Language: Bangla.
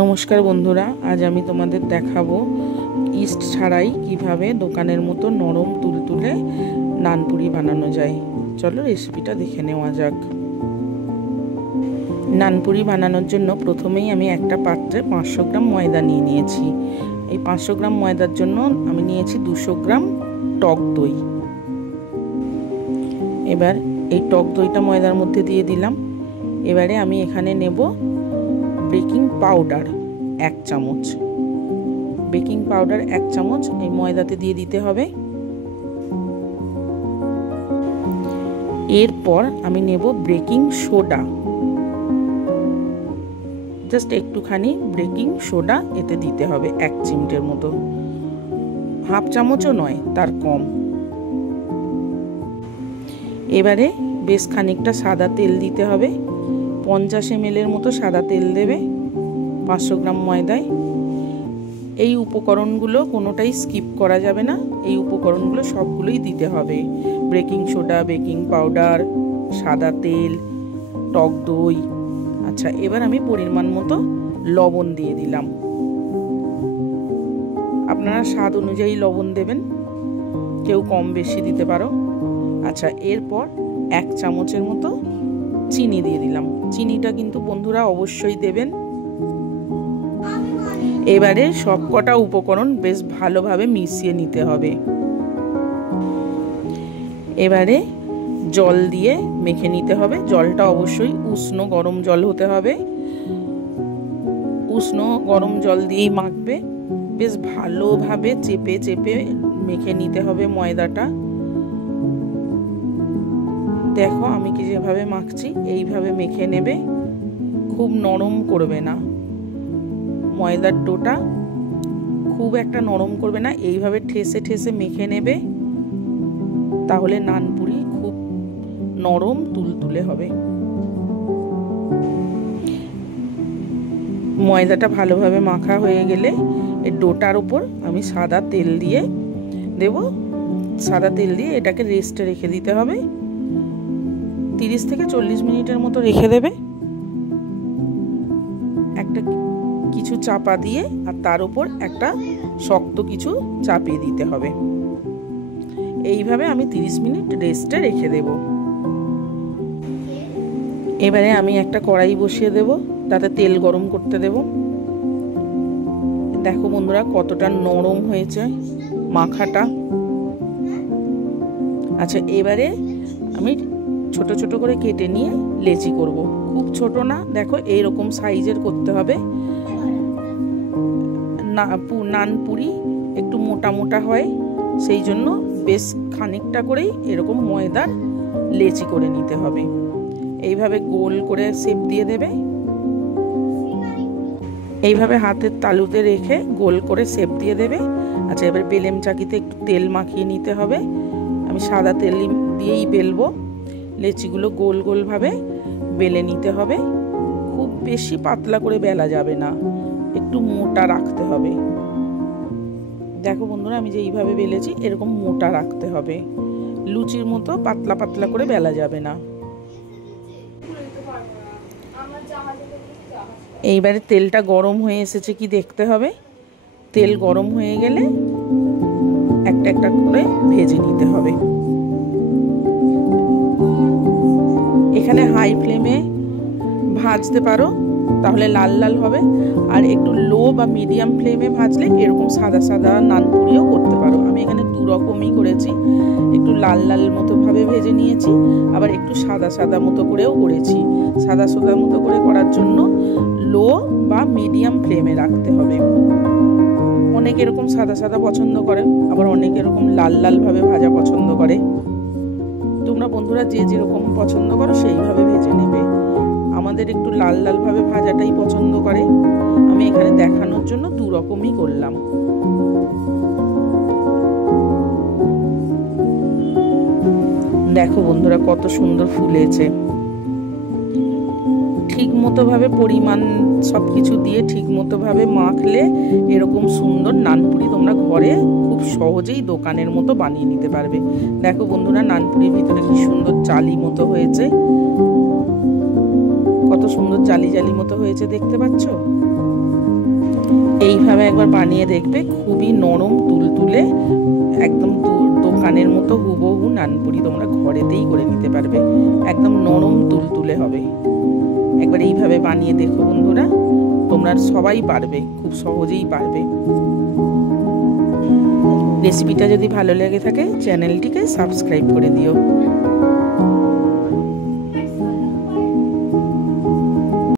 নমস্কার বন্ধুরা, আজ আমি তোমাদের দেখাবো ইস্ট ছাড়াই কিভাবে দোকানের মতো নরম তুলতুলে নানপুরি বানানো যায়। চলো রেসিপিটা দেখে নেওয়া যাক। নানপুরি বানানোর জন্য প্রথমেই আমি একটা পাত্রে 500 গ্রাম ময়দা নিয়ে নিয়েছি। এই 500 গ্রাম ময়দার জন্য আমি নিয়েছি 200 গ্রাম টক দই। এবার এই টক দইটা ময়দার মধ্যে দিয়ে দিলাম। এবারে আমি এখানে নেব বেকিং পাউডার 1 চামচ। বেকিং পাউডার 1 চামচ এই ময়দাতে দিয়ে দিতে হবে। এরপর আমি নেব বেকিং সোডা, জাস্ট একটুখানি বেকিং সোডা এতে দিতে হবে, 1 চিমটের মতো, হাফ চামচও নয়, তার কম। এবারে বেশ খানিকটা সাদা তেল দিতে হবে, 50 ml এর মতো সাদা তেল দেবে 500 গ্রাম ময়দায়। এই উপকরণগুলো কোনোটাই স্কিপ করা যাবে না, এই উপকরণগুলো সবগুলোই দিতে হবে। বেকিং সোডা, বেকিং পাউডার, সাদা তেল, টক দই। আচ্ছা, এবার আমি পরিমাণ মতো লবণ দিয়ে দিলাম। আপনারা স্বাদ অনুযায়ী লবণ দেবেন, কেউ কম বেশি দিতে পারো। আচ্ছা, এরপর 1 চামচের মতো চিনি দিয়ে দিলাম। চিনিটা কিন্তু বন্ধুরা অবশ্যই দেবেন। এবারে সবকটা উপকরণ বেশ ভালোভাবে মিশিয়ে নিতে হবে। এবারে জল দিয়ে মেখে নিতে হবে। জলটা অবশ্যই উষ্ণ গরম জল হতে হবে। উষ্ণ গরম জল দিয়েই মাখবে। বেশ ভালোভাবে চেপে চেপে মেখে নিতে হবে ময়দাটা। দেখো আমি কি যেভাবে মাখছি এইভাবে মেখে নেবে, খুব নরম করবে না ময়দার ডোটা, খুব একটা নরম করবে না, এইভাবে ঠেসে ঠেসে মেখে নেবে, তাহলে নানপুরি খুব নরম তুলতুলে হবে। ময়দাটা ভালোভাবে মাখা হয়ে গেলে এই ডোটার উপর আমি সাদা তেল দিয়ে দেব। সাদা তেল দিয়ে এটাকে রেস্টে রেখে দিতে হবে, 30 থেকে 40 মিনিটের মতো রেখে দেবে। একটা কিছু চাপা দিয়ে আর তার উপর একটা শক্ত কিছু চাপিয়ে দিতে হবে। এইভাবে আমি 30 মিনিট রেস্টে রেখে দেব। এবারে আমি একটা কড়াই বসিয়ে দেব, তাতে তেল গরম করতে দেব। দেখো বন্ধুরা কতটা নরম হয়েছে মাখাটা। আচ্ছা, এবারে আমি ছোট ছোট করে কেটে নিয়ে লেচি করব। খুব ছোট না, দেখো এইরকম সাইজের করতে হবে। নানপুরি একটু মোটা মোটা হয়, সেই জন্য বেশ খানিকটা করেই এরকম ময়দার লেচি করে নিতে হবে। এইভাবে গোল করে শেপ দিয়ে দেবে। এইভাবে হাতের তালুতে রেখে গোল করে শেপ দিয়ে দেবে। আচ্ছা, এবার বেলেম চাকিতে একটু তেল মাখিয়ে নিতে হবে। আমি সাদা তেল দিয়েই বেলবো। লেচিগুলো গোল গোলভাবে বেলে নিতে হবে। খুব বেশি পাতলা করে বেলা যাবে না, একটু মোটা রাখতে হবে। দেখো বন্ধুরা আমি যে এইভাবে বেলেছি এরকম মোটা রাখতে হবে, লুচির মতো পাতলা পাতলা করে বেলা যাবে না। এইবারে তেলটা গরম হয়ে এসেছে কি দেখতে হবে। তেল গরম হয়ে গেলে একটা একটা করে ভেজে নিতে হবে। এখানে হাই ফ্লেমে ভাজতে পারো, তাহলে লাল লাল হবে। আর একটু লো বা মিডিয়াম ফ্লেমে ভাজলে এরকম সাদা সাদা নানপুরিও করতে পারো। আমি এখানে 2 রকমই করেছি, একটু লাল লাল মতো ভাবে ভেজে নিয়েছি, আবার একটু সাদা সাদা মতো করেও করেছি। সাদা সাদা মতো করে করার জন্য লো বা মিডিয়াম ফ্লেমে রাখতে হবে। অনেকে এরকম সাদা সাদা পছন্দ করে, আবার অনেকে এরকম লাল লাল ভাবে ভাজা পছন্দ করে। তোমরা বন্ধুরা যে যেরকম পছন্দ করো সেইভাবে ভেজে নেবে। আমাদের একটু লাল লাল ভাবে ভাজাটাই পছন্দ করে। আমি এখানে দেখানোর জন্য 2 রকমই করলাম। দেখো বন্ধুরা কত সুন্দর ফুলেছে। ঠিক মতো ভাবে পরিমাণ সবকিছু দিয়ে ঠিক মতো ভাবে মাখলে এরকম সুন্দর নানপুরি তোমরা ঘরে খুব সহজেই দোকানের মতো বানিয়ে নিতে পারবে। দেখো বন্ধুরা নানপুরির ভিতরে কি সুন্দর জালি মতো হয়েছে, কত সুন্দর জালি জালি মতো হয়েছে দেখতে পাচ্ছ। এইভাবে একবার বানিয়ে দেখবে, খুবই নরম তুলতুলে, একদম দোকানের মতো হুবহু নানপুরি তোমরা ঘরেতেই করে নিতে পারবে। একদম নরম তুলতুলে হবে। একবার এইভাবে বানিয়ে দেখো বন্ধুরা, তোমরা সবাই পারবে, খুব সহজেই পারবে। রেসিপিটা যদি ভালো লেগে থাকে চ্যানেলটিকে সাবস্ক্রাইব করে দিও।